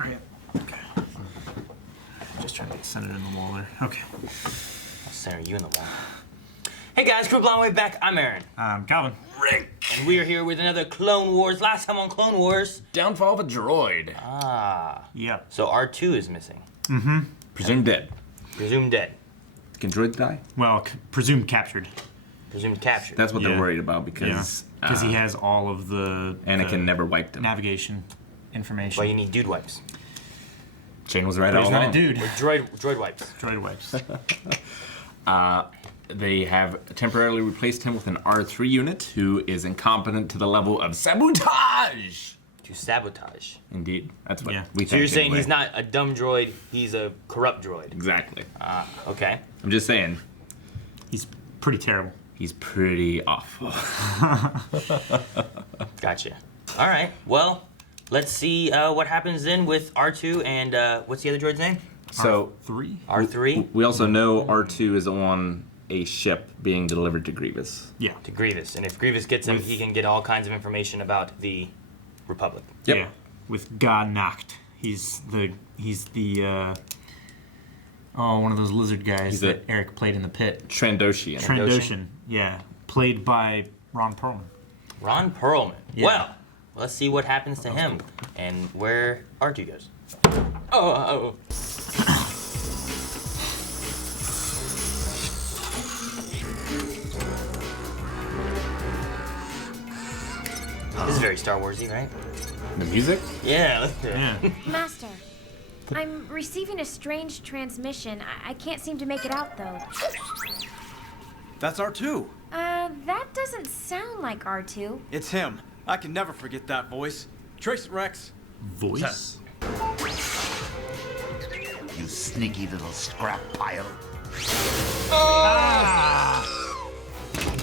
Right. Okay. Just trying to get centered in the wall there. Okay. I'll center you in the wall. Hey guys, Crew Long Way back. I'm Aaron. I'm Calvin. Rick. And we are here with another Clone Wars. Last time on Clone Wars. Downfall of a droid. Ah. Yep. So R2 is missing. Mm-hmm. Presumed dead. Presumed dead. Can droids die? Well, presumed captured. Presumed captured. That's what they're worried about because he has all of the Anakin never wiped him. Navigation information. Well, you need dude wipes. Shane was right But all he's along. not a dude. Or droid wipes. Droid wipes. They have temporarily replaced him with an R3 unit who is incompetent to the level of sabotage. To sabotage. Indeed. That's what Yeah. we So think. you're saying anyway. he's not a dumb droid, he's a corrupt droid. Exactly. Okay. I'm just saying. He's pretty terrible. He's pretty awful. Gotcha. All right. Well, let's see what happens then with R2 and what's the other droid's name? So R3? R3 we also know R2 is on a ship being delivered to Grievous. Yeah. to Grievous. And if Grievous gets him, he can get all kinds of information about the Republic. Yep. Yeah. With God Nacht. He's the one of those lizard guys He's that Eric played in the pit. Trandoshian. Trandoshan. Yeah. Played by Ron Perlman. Ron Perlman. Yeah. Well, let's see what happens to him and where R2 goes. Oh. This is very Star Warsy, right? The music? Yeah, let's do it. Yeah. Master, I'm receiving a strange transmission. I can't seem to make it out, though. That's R2. That doesn't sound like R2. It's him. I can never forget that voice. Trace it, Rex. Voice? You sneaky little scrap pile.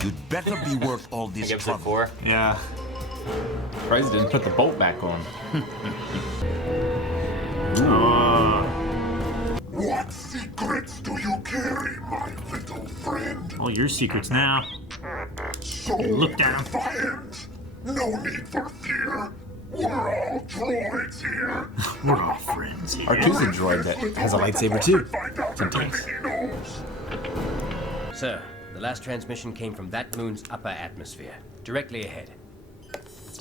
You'd better be worth all I this think episode trouble. 4. Yeah. Surprised he didn't put the bolt back on. What secrets do you carry, my little friend? All your secrets now. So Look down. defiant. No need for fear. We're all droids here. We're all friends here. R2's a droid that has a lightsaber too. Find out Sometimes. everything he knows. Sir, the last transmission came from that moon's upper atmosphere, directly ahead.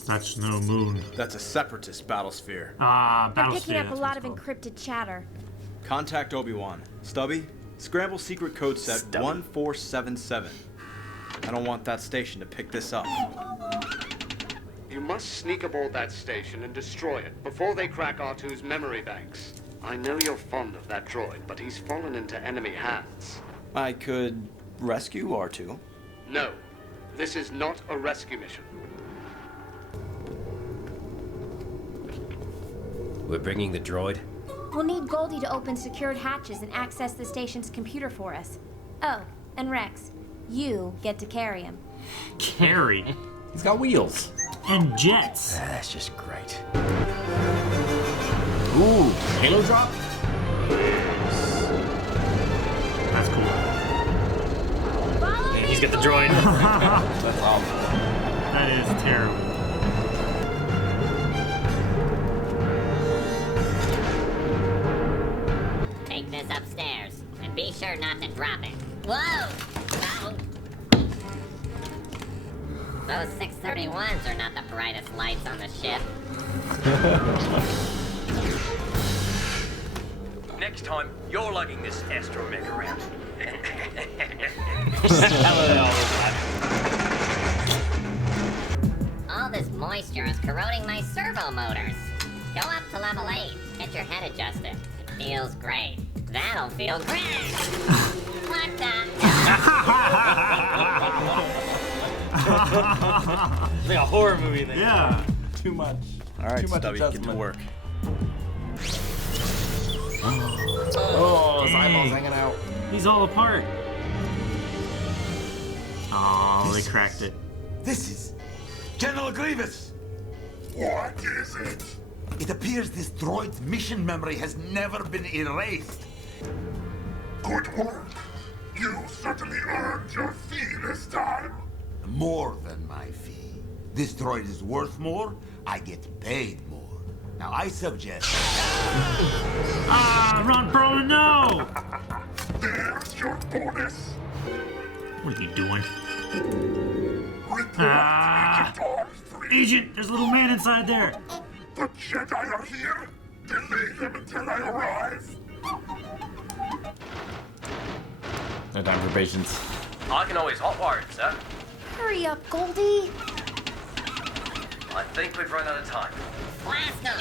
That's no moon. That's a separatist battlesphere. I'm Battlesphere. picking up a that's lot what of it's called. encrypted chatter. Contact Obi-Wan. Stubby, scramble secret code set Stubby. 1477. I don't want that station to pick this up. You must sneak aboard that station and destroy it before they crack R2's memory banks. I know you're fond of that droid, but he's fallen into enemy hands. I could rescue R2. No, this is not a rescue mission. We're bringing the droid. We'll need Goldie to open secured hatches and access the station's computer for us. Oh, and Rex, you get to carry him. Carry. He's got wheels. And jets. That's just great. Ooh, Halo drop? That's cool. Follow Yeah, me, he's got the droid. That's awful. That is terrible. Take this upstairs, and be sure not to drop it. Whoa! Oh. Those 631s are not the brightest lights on the ship. Next time, you're lugging this astromech around. All this moisture is corroding my servo motors. Go up to level 8. Get your head adjusted. It feels great. That'll feel great. What the? It's like a horror movie thing. Yeah. Too much. All right, Too much Stubby, get to adjustment. work. Oh, his eyeballs hanging out. He's all apart. Oh, they cracked it. This is General Grievous. What is it? It appears this droid's mission memory has never been erased. Good work. You certainly earned your fee this time. More than my fee. This droid is worth more, I get paid more. Now I suggest. Ah, run, bro, no! There's your bonus. What are you doing? Report Ah! Agent R3. Agent, there's a little man inside there. The Jedi are here. Delay them until I arrive. No time for patience. I can always hotwire it, sir. Hurry up, Goldie. I think we've run out of time. Blast them!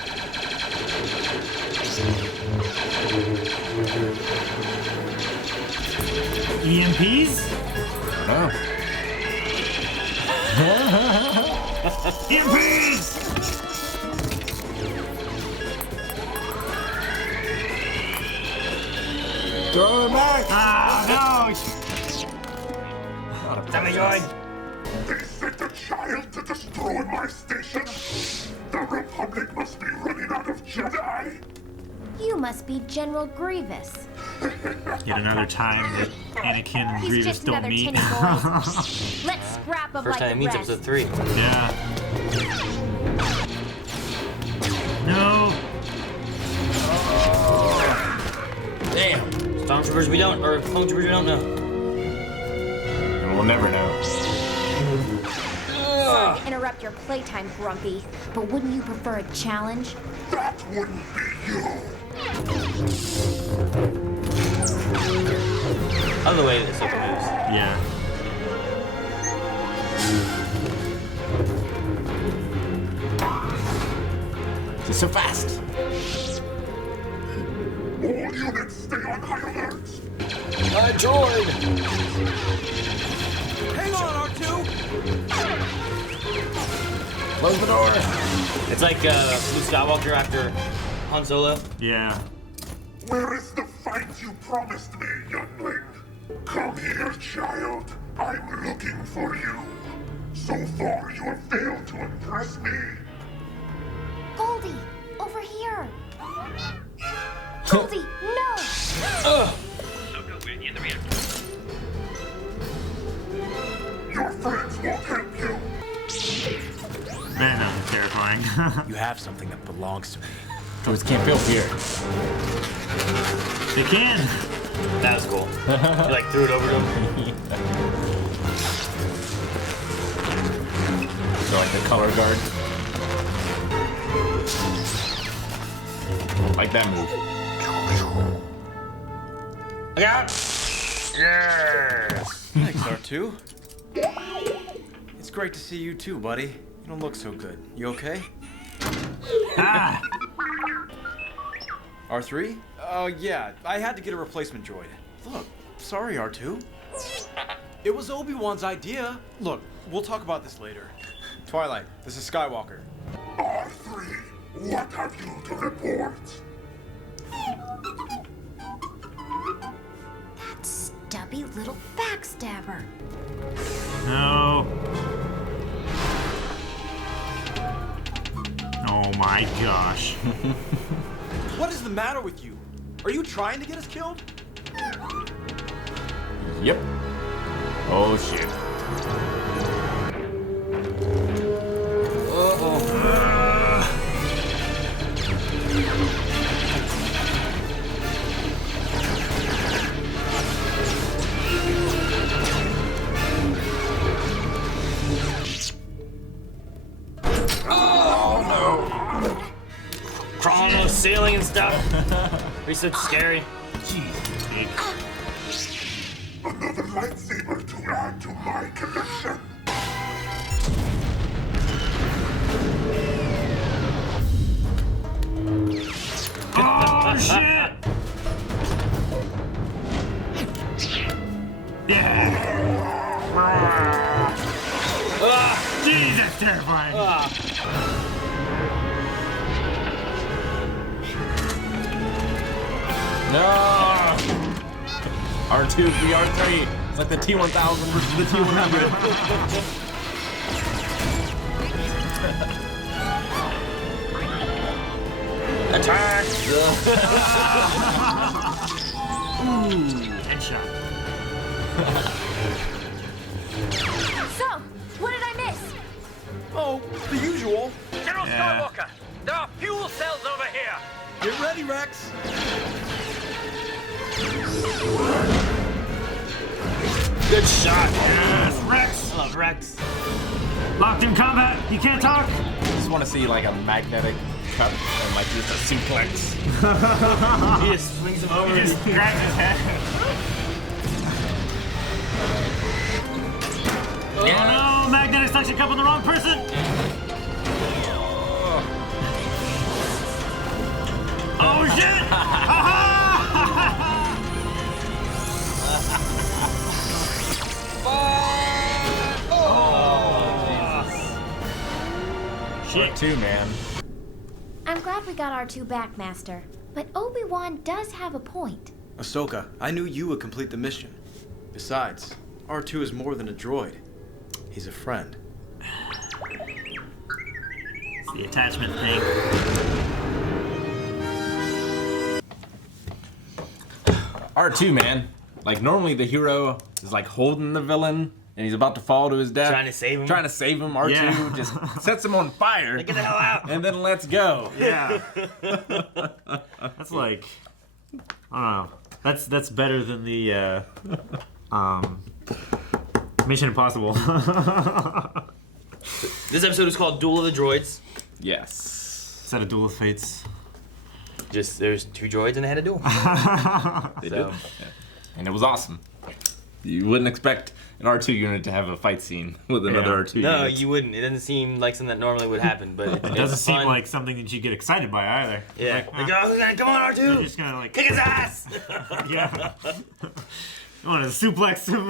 EMPs? Oh. EMPs! Throw him back! Ah, no! Demi-Droid! They sent a child to destroy my station. The Republic must be running out of Jedi. You must be General Grievous. Yet another time that Anakin and He's Grievous just don't another meet. tinny boy. Let's scrap him First like time the he meets rest. episode 3. Yeah. No. Damn. Stormtroopers we don't, or clone troopers we don't know. And we'll never know. Sorry to interrupt your playtime, Grumpy, but wouldn't you prefer a challenge? That wouldn't be you. I love the way this moves. Yeah. She's so fast. All units stay on high alert. Droid! Hang on, R2! Close the door. It's like Luke Skywalker after Han Solo. Yeah. Where is the fight you promised me, youngling? Come here, child. I'm looking for you. So far, you have failed to impress me. Goldie, over here. Goldie, no! Your friends won't help you. Man, that was terrifying. You have something that belongs to me. Droids can't feel fear. They can. That was cool. You like threw it over to him. So like the color guard. Like that move. I got it. Yes. Thanks, R2. It's great to see you too, buddy. You don't look so good. You okay? Ah. R3? Oh, yeah. I had to get a replacement droid. Look, sorry, R2. It was Obi-Wan's idea. Look, we'll talk about this later. Twilight, this is Skywalker. R3, what have you to report? That stubby little backstabber. No. Oh my gosh. What is the matter with you? Are you trying to get us killed? Yep. Oh shit. Crawling on the ceiling and stuff. Be so scary. Another lightsaber to add to my collection. Oh shit! Yeah. Jeez, that's terrifying. No! R2 v R3. It's like the T-1000 versus the T-100. Attack! Ooh, headshot. So, what did I miss? Oh, the usual. General Yeah. Skywalker, There are fuel cells over here! Get ready, Rex! Good shot. Yes, Rex! I love Rex. Locked in combat. You can't talk. I just want to see like a magnetic cut and like just a suplex. He just swings him over. He just grabs his head. Oh no! Magnetic suction cup on the wrong person. Oh shit! Shit, too, man. I'm glad we got R2 back, Master. But Obi-Wan does have a point. Ahsoka, I knew you would complete the mission. Besides, R2 is more than a droid. He's a friend. It's the attachment thing. R2, man. Like, normally the hero is like holding the villain and he's about to fall to his death. Trying to save him. R2 Yeah. just sets him on fire. Get the hell out. And then let's go. Yeah. That's like, I don't know. That's better than the Mission Impossible. This episode is called Duel of the Droids. Yes. Is that a Duel of Fates? Just there's two droids and they had a duel. They did. Yeah. And it was awesome. You wouldn't expect an R2 unit to have a fight scene with another R2 No, unit. you wouldn't. It doesn't seem like something that normally would happen, but It doesn't seem like something that you get excited by either. Yeah. Like, Like, come on, R2. You're just gonna like kick his ass. Yeah. You want to suplex him?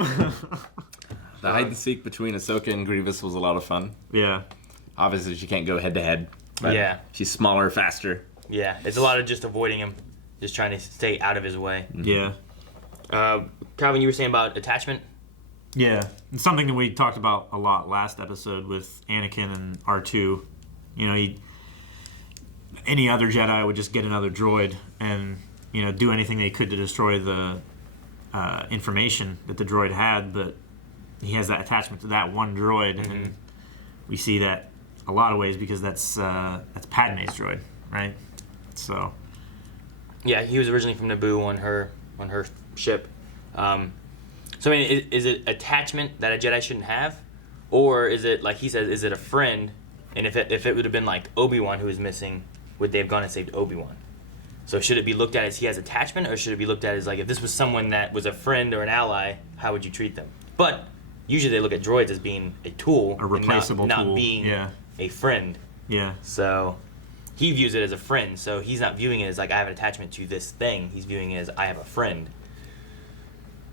The hide and seek between Ahsoka and Grievous was a lot of fun. Yeah. Obviously, she can't go head to head. but Yeah. She's smaller, faster. Yeah, it's a lot of just avoiding him, just trying to stay out of his way. Yeah. Calvin, you were saying about attachment? Yeah. It's something that we talked about a lot last episode with Anakin and R2. You know, any other Jedi would just get another droid and, you know, do anything they could to destroy the information that the droid had, but he has that attachment to that one droid, and we see that a lot of ways because that's Padme's droid, right? So. Yeah, he was originally from Naboo on her ship. So I mean, is it attachment that a Jedi shouldn't have, or is it like he says? Is it a friend? And if it would have been like Obi-Wan who was missing, would they have gone and saved Obi-Wan? So should it be looked at as he has attachment, or should it be looked at as like if this was someone that was a friend or an ally, how would you treat them? But usually they look at droids as being a tool, A replaceable and not tool. being Yeah. a friend. Yeah. So he views it as a friend. So he's not viewing it as like I have an attachment to this thing. He's viewing it as I have a friend.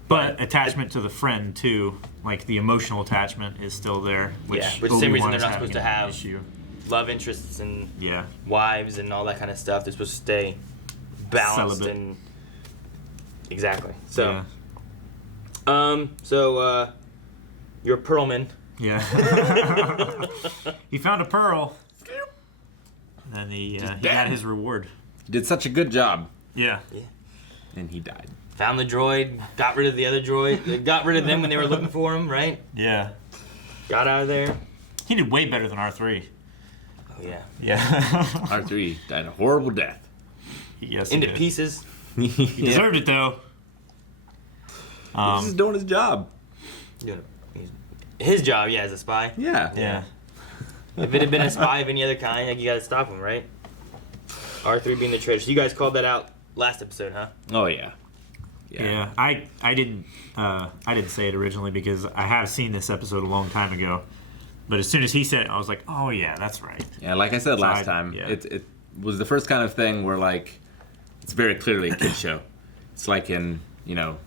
But attachment to the friend too, like the emotional attachment is still there. Which Yeah, which is the same reason Obi-Wan they're is not supposed to having an have issue. love interests and Yeah. wives and all that kind of stuff. They're supposed to stay balanced Celibate. and exactly. So, Yeah. You're Pearlman. Yeah. He found a pearl. And then he got his reward. He did such a good job. Yeah. And he died. Found the droid, got rid of the other droid, got rid of them when they were looking for him, right? Yeah. Got out of there. He did way better than R3. Oh yeah. Yeah. R3 died a horrible death. Yes. Into he did. pieces. He deserved it though. He's just doing his job. His job, yeah, as a spy. Yeah. Yeah. If it had been a spy of any other kind, like you gotta stop him, right? R3 being the traitor. So you guys called that out last episode, huh? Oh yeah. Yeah. I didn't say it originally because I have seen this episode a long time ago. But as soon as he said it, I was like, oh yeah, that's right. Yeah, like I said last time, yeah. it was the first kind of thing where like it's very clearly a kid show. It's like in, you know,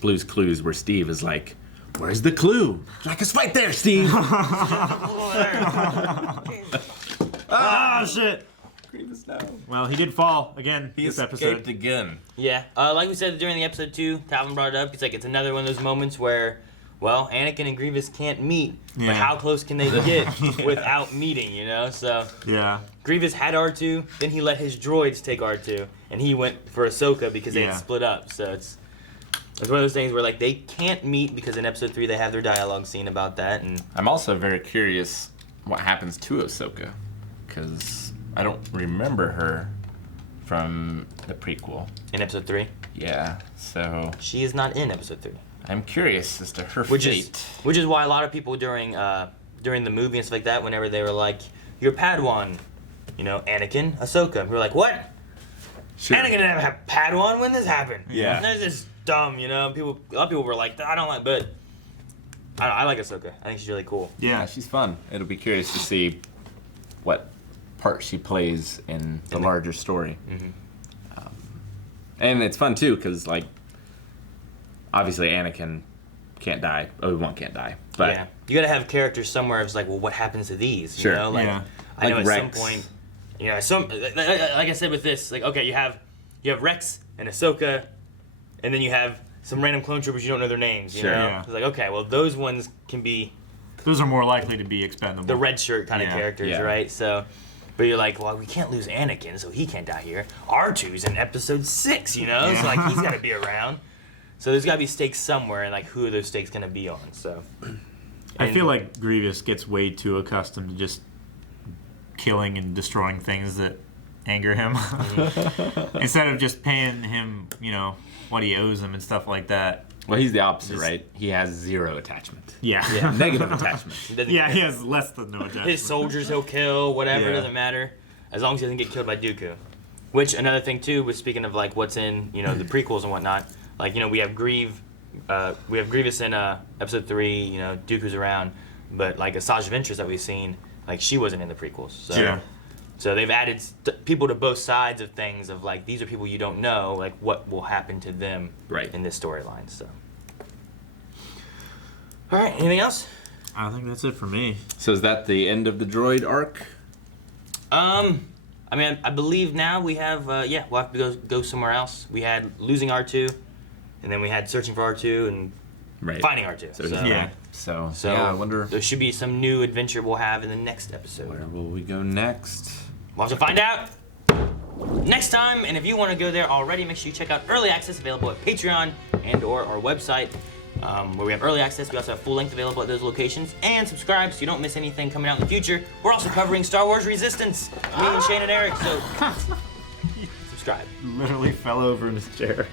Blue's Clues where Steve is like, where's the clue? Like, it's right there, Steve. Ah, shit. Grievous, no. Well, he did fall again this episode. Escaped again. Yeah, like we said during the episode 2, Talvin brought it up. It's like it's another one of those moments where, well, Anakin and Grievous can't meet, Yeah. but how close can they get without meeting, you know? So Yeah. Grievous had R2, then he let his droids take R2, and he went for Ahsoka because they Yeah. had split up. So it's one of those things where like they can't meet because in episode 3 they have their dialogue scene about that, and I'm also very curious what happens to Ahsoka, because I don't remember her from the prequel. In episode 3? Yeah, so... She is not in episode 3. I'm curious as to her Which fate. is why a lot of people during the movie and stuff like that, whenever they were like, "You're Padawan," you know, Anakin, Ahsoka, we were like, "What? Sure. Anakin didn't have a Padawan? When this happened?" Yeah. That's just dumb, you know. A lot of people were like, "I don't like," but I like Ahsoka. I think she's really cool. Yeah, she's fun. It'll be curious to see what part she plays in the larger story. Mm-hmm. And it's fun too, because like, obviously Anakin can't die. Obi-Wan can't die. But yeah, you gotta have characters somewhere. It's like, well, what happens to these? Sure. You know, like I know Like at Rex. some point, you know, like I said with this, like okay, you have Rex and Ahsoka, and then you have some random clone troopers you don't know their names. You Sure. know, Yeah. it's like okay, well those ones can be Those are more likely to be expendable. the red shirt kind of Yeah. characters, Yeah. right? So, but you're like, well, we can't lose Anakin, so he can't die here. R2's in episode 6, you know, so like he's got to be around. So there's got to be stakes somewhere, and like who are those stakes gonna be on? So, I feel like Grievous gets way too accustomed to just killing and destroying things that anger him. Instead of just paying him, you know, what he owes him and stuff like that. Well, he's the opposite, right? He has 0 attachment. Yeah. Negative attachment. yeah, he has less than no attachment. His soldiers he'll kill, whatever, Yeah. doesn't matter, as long as he doesn't get killed by Dooku. Which another thing too, was speaking of like what's in the prequels and whatnot. Like we have Grievous in episode 3. You know, Dooku's around, but like Asajj Ventress that we've seen, like she wasn't in the prequels. So, Yeah. So they've added people to both sides of things. Of like these are people you don't know, like what will happen to them in this storyline. So. All right. Anything else? I think that's it for me. So is that the end of the droid arc? I mean, I believe now we have, we'll have to go somewhere else. We had losing R2, and then we had searching for R2 and finding R2. So So yeah, I wonder there should be some new adventure we'll have in the next episode. where will we go next? We'll have to find out next time. And if you want to go there already, make sure you check out Early Access available at Patreon and/or our website. Where we have early access. We also have full length available at those locations. And subscribe so you don't miss anything coming out in the future. We're also covering Star Wars Resistance, me and Shane and Eric, so subscribe. Literally fell over in his chair.